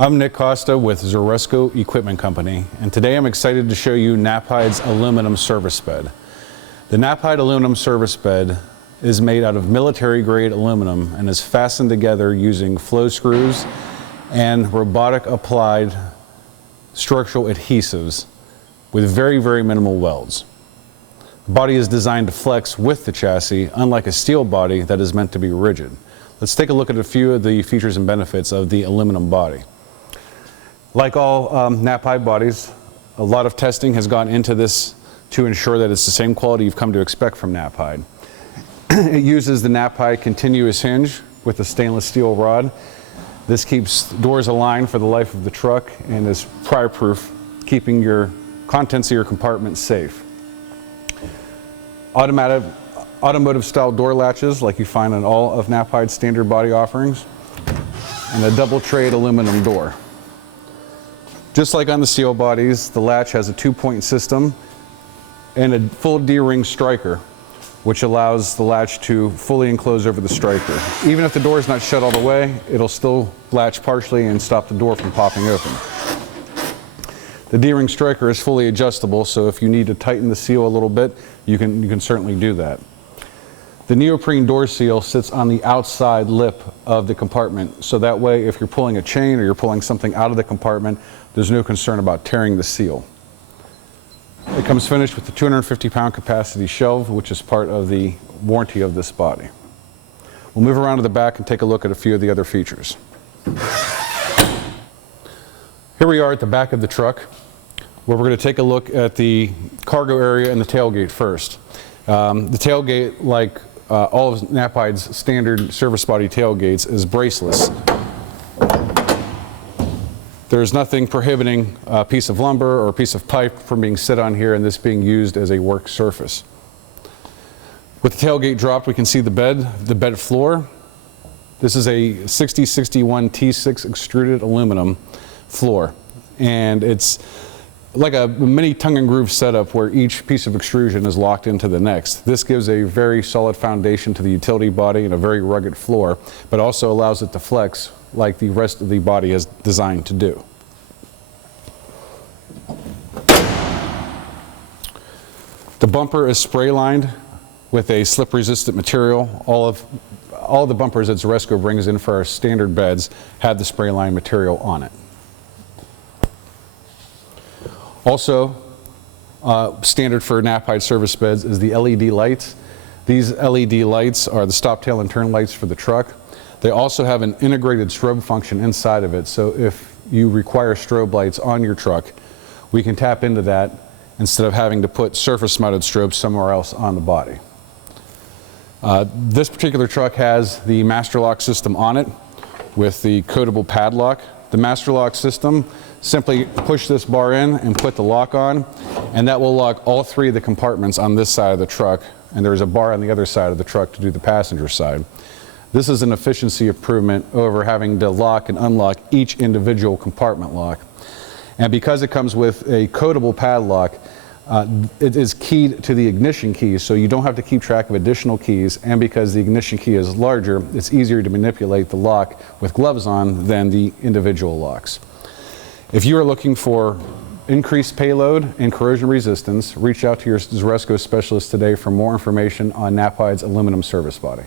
I'm Nick Costa with Zoresco Equipment Company, and today I'm excited to show you Knapheide's aluminum service bed. The Knapheide aluminum service bed is made out of military-grade aluminum and is fastened together using flow screws and robotic-applied structural adhesives with very, very minimal welds. The body is designed to flex with the chassis, unlike a steel body that is meant to be rigid. Let's take a look at a few of the features and benefits of the aluminum body. Like all Knapheide bodies, a lot of testing has gone into this to ensure that it's the same quality you've come to expect from Knapheide. It uses the Knapheide continuous hinge with a stainless steel rod. This keeps doors aligned for the life of the truck and is fire-proof, keeping your contents of your compartment safe. Automotive style door latches like you find on all of Knapheide's standard body offerings, and a double trade aluminum door. Just like on the steel bodies, the latch has a 2-point system and a full D-ring striker, which allows the latch to fully enclose over the striker. Even if the door is not shut all the way, it'll still latch partially and stop the door from popping open. The D-ring striker is fully adjustable, so if you need to tighten the seal a little bit, you can certainly do that. The neoprene door seal sits on the outside lip of the compartment, so that way if you're pulling a chain or you're pulling something out of the compartment, there's no concern about tearing the seal. It comes finished with the 250-pound capacity shelf, which is part of the warranty of this body. We'll move around to the back and take a look at a few of the other features. Here we are at the back of the truck, where we're going to take a look at the cargo area and the tailgate first. The tailgate, like all of Knapheide's standard service body tailgates, is braceless. There's nothing prohibiting a piece of lumber or a piece of pipe from being set on here and this being used as a work surface. With the tailgate dropped, we can see the bed floor. This is a 6061 T6 extruded aluminum floor, and it's like a mini tongue and groove setup where each piece of extrusion is locked into the next. This gives a very solid foundation to the utility body and a very rugged floor, but also allows it to flex like the rest of the body is designed to do. The bumper is spray lined with a slip resistant material. All of the bumpers that Zoresco brings in for our standard beds have the spray line material on it. Also, standard for Knapheide service beds is the LED lights. These LED lights are the stop, tail, and turn lights for the truck. They also have an integrated strobe function inside of it, so if you require strobe lights on your truck, we can tap into that instead of having to put surface-mounted strobes somewhere else on the body. This particular truck has the master lock system on it with the coatable padlock. The master lock system, simply push this bar in and put the lock on, and that will lock all 3 of the compartments on this side of the truck, and there's a bar on the other side of the truck to do the passenger side. This is an efficiency improvement over having to lock and unlock each individual compartment lock. And because it comes with a coatable padlock, it is keyed to the ignition key, so you don't have to keep track of additional keys, and because the ignition key is larger, it's easier to manipulate the lock with gloves on than the individual locks. If you are looking for increased payload and corrosion resistance, reach out to your Zoresco specialist today for more information on Knapheide's aluminum service body.